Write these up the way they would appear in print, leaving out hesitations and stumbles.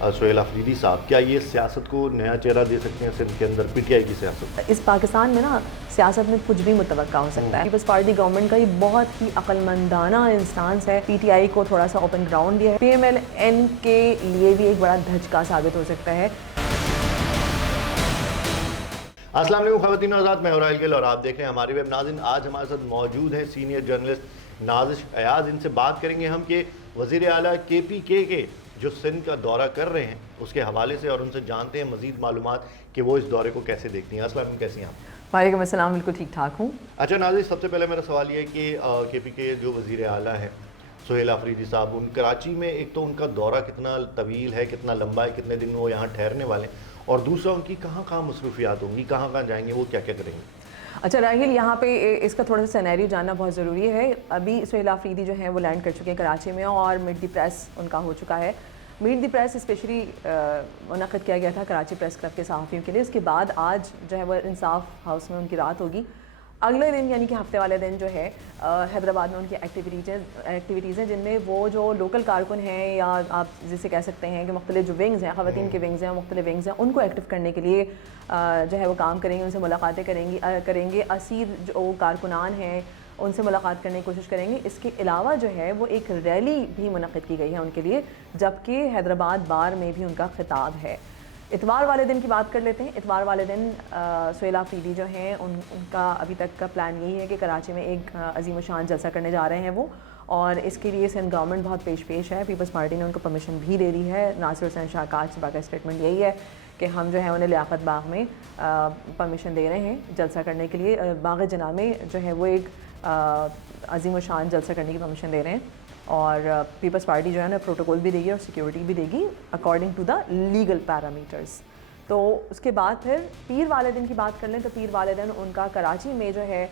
सुहेल अफरीदी साहब, क्या ये सियासत को नया चेहरा दे सकते हैं सिंध के अंदर, पीटीआई की सियासत? इस पाकिस्तान में ना सियासत में कुछ भी मुतवक्का हो सकता है। पीपल्स पार्टी गवर्नमेंट का ये बहुत ही अक्लमंदाना इंस्टांस है। पीटीआई को थोड़ा सा ओपन ग्राउंड दिया है। पीएमएल-एन के लिए भी एक बड़ा धचका साबित हो सकता है। अस्सलाम वालेकुम ख़वातीन और हज़रात, मैं हुराइल गिल और आप देख रहे हैं हमारी वेब नाज़रीन। आज हमारे साथ मौजूद हैं सीनियर जर्नलिस्ट नाज़िश अयाज। इनसे बात करेंगे हम कि वज़ीर आला केपीके के जो सिंध का दौरा कर रहे हैं उसके हवाले से, और उनसे जानते हैं मज़ीद मालूमात कि वो इस दौरे को कैसे देखती हैं। अस्सलाम वालेकुम, कैसी हैं आप? वालेकुम अस्सलाम, बिल्कुल ठीक ठाक हूँ। अच्छा नाज़िश, सबसे पहले मेरा सवाल ये है कि केपीके जो वज़ीर आला है सुहेल अफरीदी साहब, उन कराची में एक तो उनका दौरा कितना तवील है, कितना लंबा है, कितने दिन वो यहाँ ठहरने वाले हैं, और दूसरा उनकी कहाँ कहाँ मसरूफियात होंगी, कहाँ कहाँ जाएंगे, वो क्या क्या करेंगे? अच्छा राहिल, यहाँ पे इसका थोड़ा सा सिनेरियो जानना बहुत ज़रूरी है। अभी सुहेल अफरीदी जो हैं वो लैंड कर चुके हैं कराची में और मीट द प्रेस उनका हो चुका है। मीट द प्रेस स्पेशली मुनक़्क़िद किया गया था कराची प्रेस क्लब के सहाफ़ियों के लिए। उसके बाद आज जो है वो इंसाफ हाउस में उनकी रात होगी। अगले दिन यानी कि हफ्ते वाले दिन जो है हैदराबाद में उनकी एक्टिविटीज़ हैं जिनमें वो जो लोकल कारकुन हैं, या आप जिसे कह सकते हैं कि मुख्तलिफ जो विंग्स हैं, ख़वातीन के विंग्स हैं, मुख्तलिफ विंग्स हैं, उनको एक्टिव करने के लिए जो है वो काम करेंगे, उनसे मुलाकातें करेंगे। असीर जो कारकुनान हैं उनसे मुलाकात करने की कोशिश करेंगे। इसके अलावा जो है वो एक रैली भी मुनक़्क़िद की गई है उनके लिए, जबकि हैदराबाद बार में भी उनका खिताब है। इतवार वाले दिन की बात कर लेते हैं। इतवार वाले दिन सुहेल अफरीदी जो हैं उनका अभी तक का प्लान यही है कि कराची में एक अजीम शान जलसा करने जा रहे हैं वो, और इसके लिए सिंध गवर्नमेंट बहुत पेश है। पीपल्स पार्टी ने उनको परमिशन भी दे दी है। नासिर हुसैन शाहकाश का स्टेटमेंट यही है कि हम जो है उन्हें लियाकत बाग में परमिशन दे रहे हैं जलसा करने के लिए। बाग जना में जो है वो एक अजीम शान जलसा करने की परमिशन दे रहे हैं, और पीपल्स पार्टी जो है ना प्रोटोकॉल भी देगी और सिक्योरिटी भी देगी according to the legal parameters. तो उसके बाद फिर पीर वाले दिन की बात कर लें तो पीर वाले दिन उनका कराची में जो है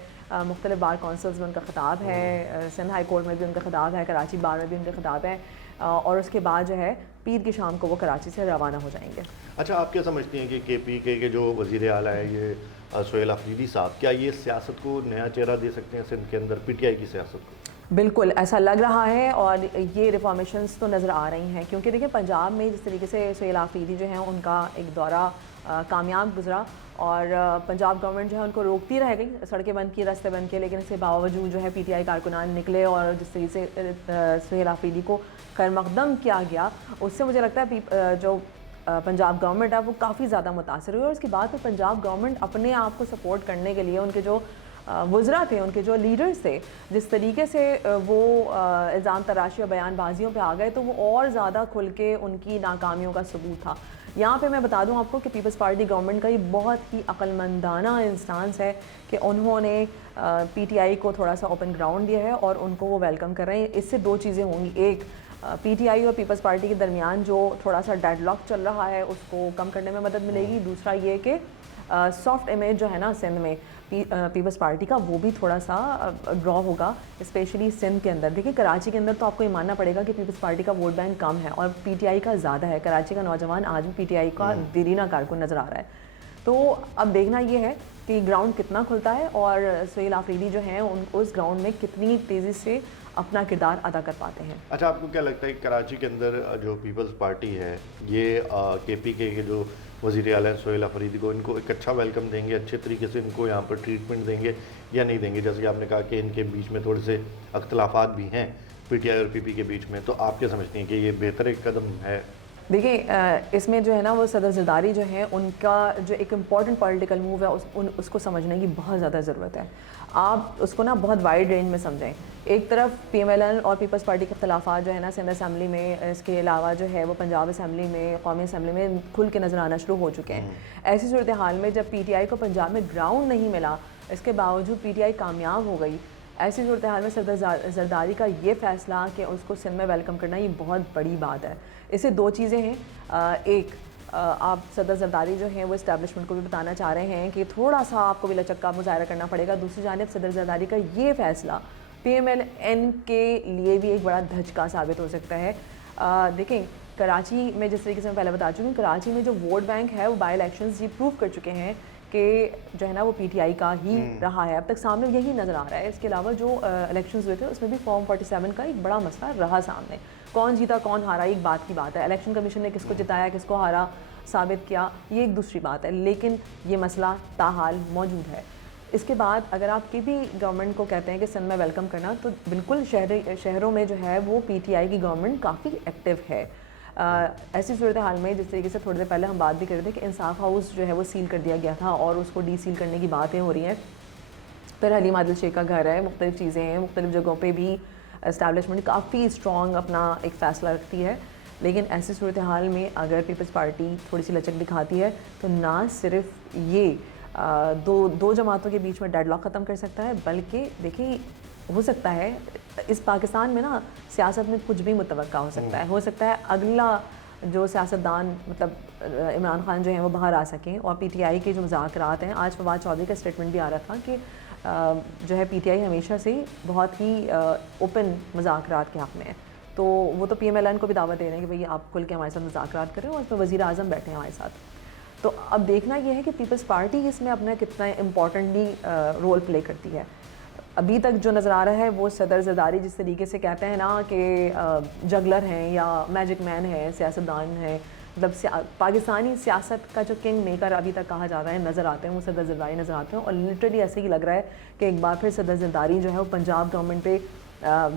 मुख्तलिफ बार काउंसिल्स में उनका खिताब है। सिंध हाई कोर्ट में भी उनका खिताब है, कराची बार में भी उनका खिताब है, और उसके बाद जो है पीर की शाम को वो कराची से रवाना हो जाएंगे। अच्छा, आप क्या समझती हैं कि केपीके के जो वज़ीर आला है ये सुहेल अफरीदी साहब, क्या ये सियासत को नया चेहरा दे सकते हैं सिंध के अंदर, पीटीआई की सियासत को? बिल्कुल ऐसा लग रहा है, और ये रिफॉर्मेशंस तो नज़र आ रही हैं, क्योंकि देखिए पंजाब में जिस तरीके से सुहेल अफरीदी जो हैं उनका एक दौरा कामयाब गुजरा, और पंजाब गवर्नमेंट जो है उनको रोकती रह गई, सड़कें बंद की, रास्ते बंद किए, लेकिन इसके बावजूद जो है पीटीआई कारकुनान निकले, और जिस तरीके से सुहेल अफरीदी को खैरमकदम किया गया, उससे मुझे लगता है जो पंजाब गवर्नमेंट है वो काफ़ी ज़्यादा मुतासर हुई। और उसके बाद फिर पंजाब गवर्नमेंट अपने आप को सपोर्ट करने के लिए उनके जो वज़रा थे, उनके जो लीडर्स थे, जिस तरीके से वो इल्ज़ाम तराशी और बयानबाजियों पे आ गए, तो वो और ज़्यादा खुल के उनकी नाकामियों का सबूत था। यहाँ पे मैं बता दूँ आपको कि पीपल्स पार्टी गवर्नमेंट का ये बहुत ही अक्लमंदाना इंस्टांस है कि उन्होंने पीटीआई को थोड़ा सा ओपन ग्राउंड दिया है और उनको वो वेलकम कर रहे हैं। इससे दो चीज़ें होंगी, एक पीटीआई और पीपल्स पार्टी के दरमियान जो थोड़ा सा डेडलॉक चल रहा है उसको कम करने में मदद मिलेगी। दूसरा ये कि सॉफ्ट इमेज जो है ना सिंध में पीपल्स पार्टी का, वो भी थोड़ा सा ड्रॉ होगा, स्पेशली सिंध के अंदर। देखिए कराची के अंदर तो आपको ये मानना पड़ेगा कि पीपल्स पार्टी का वोट बैंक कम है और पीटीआई का ज़्यादा है। कराची का नौजवान आज भी पीटीआई का देरीना कारकुन नज़र आ रहा है। तो अब देखना ये है कि ग्राउंड कितना खुलता है और सुहेल अफरीदी जो हैं उस ग्राउंड में कितनी तेज़ी से अपना किरदार अदा कर पाते हैं। अच्छा, आपको क्या लगता है कि कराची के अंदर जो पीपल्स पार्टी है ये केपीके के जो वज़ीर आला सुहेल अफरीदी को, इनको एक अच्छा वेलकम देंगे, अच्छे तरीके से इनको यहाँ पर ट्रीटमेंट देंगे या नहीं देंगे? जैसे कि आपने कहा कि इनके बीच में थोड़े से अख्तिलाफ़ात भी हैं पीटीआई और पीपी के बीच में, तो आप क्या समझती हैं कि ये बेहतर एक कदम है? देखिए इसमें जो है ना वो सदर ज़रदारी जो है उनका जो एक इम्पॉर्टेंट पॉलिटिकल मूव है उसको समझने की बहुत ज़्यादा ज़रूरत है। आप उसको ना बहुत वाइड रेंज में समझें। एक तरफ पीएमएल और पीपल्स पार्टी के इख्तलाफात जो है ना सिंध असम्बली में, इसके अलावा जो है वो पंजाब असम्बली में, कौमी असम्बली में खुल के नज़र आना शुरू हो चुके हैं। ऐसी सूरत हाल में जब पीटीआई को पंजाब में ग्राउंड नहीं मिला, इसके बावजूद पीटीआई कामयाब हो गई, ऐसी सूरत हाल में सदर ज़रदारी का ये फ़ैसला कि उसको सिंध में वेलकम करना ये बहुत बड़ी बात है। इससे दो चीज़ें हैं, एक आप सदर ज़रदारी जो हैं वो इस्टेब्लिशमेंट को भी बताना चाह रहे हैं कि थोड़ा सा आपको भी लचक मुजाहरा करना पड़ेगा। दूसरी जानिब सदर ज़रदारी का ये फ़ैसला पीएमएल-एन के लिए भी एक बड़ा धचका साबित हो सकता है। देखें कराची में जिस तरीके से मैं पहले बता चुकी हूँ, कराची में जो वोट बैंक है वो बाई इलेक्शंस ये प्रूव कर चुके हैं कि जो है ना वो पीटीआई का ही रहा है, अब तक सामने यही नज़र आ रहा है। इसके अलावा जो इलेक्शंस हुए थे उसमें भी फॉर्म 47 का एक बड़ा मसला रहा सामने। कौन जीता कौन हारा एक बात की बात है, इलेक्शन कमीशन ने किसको जिताया किसको हारा साबित किया ये एक दूसरी बात है, लेकिन ये मसला ताहाल मौजूद है। इसके बाद अगर आप के पी गवर्नमेंट को कहते हैं कि सिंध में वेलकम करना, तो बिल्कुल शहरों में जो है वो PTI की गवर्नमेंट काफ़ी एक्टिव है। ऐसी सूरत हाल में जिस तरीके से थोड़ी देर पहले हम बात भी कर रहे थे कि इंसाफ हाउस जो है वो सील कर दिया गया था और उसको डीसील करने की बातें हो रही हैं। फिर हलीम आदिल शेख का घर है, मुख्तलिफ़ चीज़ें हैं, मुख्तलिफ़ जगहों पे भी इस्टेब्लिशमेंट काफ़ी स्ट्रॉन्ग अपना एक फ़ैसला रखती है। लेकिन ऐसी सूरत हाल में अगर पीपल्स पार्टी थोड़ी सी लचक दिखाती है तो ना सिर्फ ये दो जमातों के बीच में डेडलॉक ख़त्म कर सकता है, बल्कि देखिए हो सकता है इस पाकिस्तान में ना सियासत में कुछ भी मुतवक्का हो सकता है अगला जो सियासतदान मतलब इमरान खान जो हैं वो बाहर आ सकें और PTI के जो मुज़ाकरात हैं, आज फवाद चौधरी का स्टेटमेंट भी आ रहा था कि जो है PTI हमेशा से बहुत ही ओपन मुज़ाकरात के हक़ में है। तो वो तो PMLN को भी दावत दे रहे हैं कि भाई आप खुल के हमारे साथ मुज़ाकरात करें और उसमें वज़ीर आज़म बैठे हैं हमारे साथ। तो अब देखना ये है कि पीपल्स पार्टी इसमें अपना कितना इम्पॉर्टेंटली रोल प्ले करती है। अभी तक जो नज़र आ रहा है वो सदर ज़रदारी जिस तरीके से कहते हैं ना कि जगलर हैं या मैजिक मैन है, सियासतदान है, मतलब पाकिस्तानी सियासत का जो किंग मेकर अभी तक कहा जा रहा है नज़र आते हैं वो सदर ज़रदारी नज़र आते हैं। और लिटरली ऐसे ही लग रहा है कि एक बार फिर सदर ज़रदारी जो है वो पंजाब गवर्नमेंट पे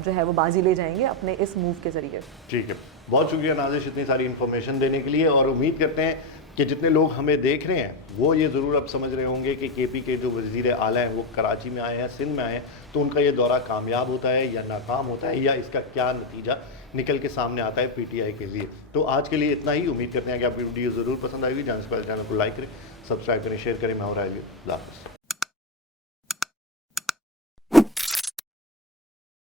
जो है वो बाजी ले जाएंगे अपने इस मूव के ज़रिए। ठीक है, बहुत शुक्रिया नाज़िश इतनी सारी इन्फॉर्मेशन देने के लिए, और उम्मीद करते हैं कि जितने लोग हमें देख रहे हैं वो ये ज़रूर अब समझ रहे होंगे कि KP के जो वज़ीर आला हैं वो कराची में आए हैं, सिंध में आए हैं, तो उनका ये दौरा कामयाब होता है या नाकाम होता है, या इसका क्या नतीजा निकल के सामने आता है PTI के लिए। तो आज के लिए इतना ही। उम्मीद करते हैं कि आपकी वीडियो ज़रूर पसंद आएगी। जाने से पहले चैनल को लाइक करें, सब्सक्राइब करें, शेयर करें। मैं हो रहा है।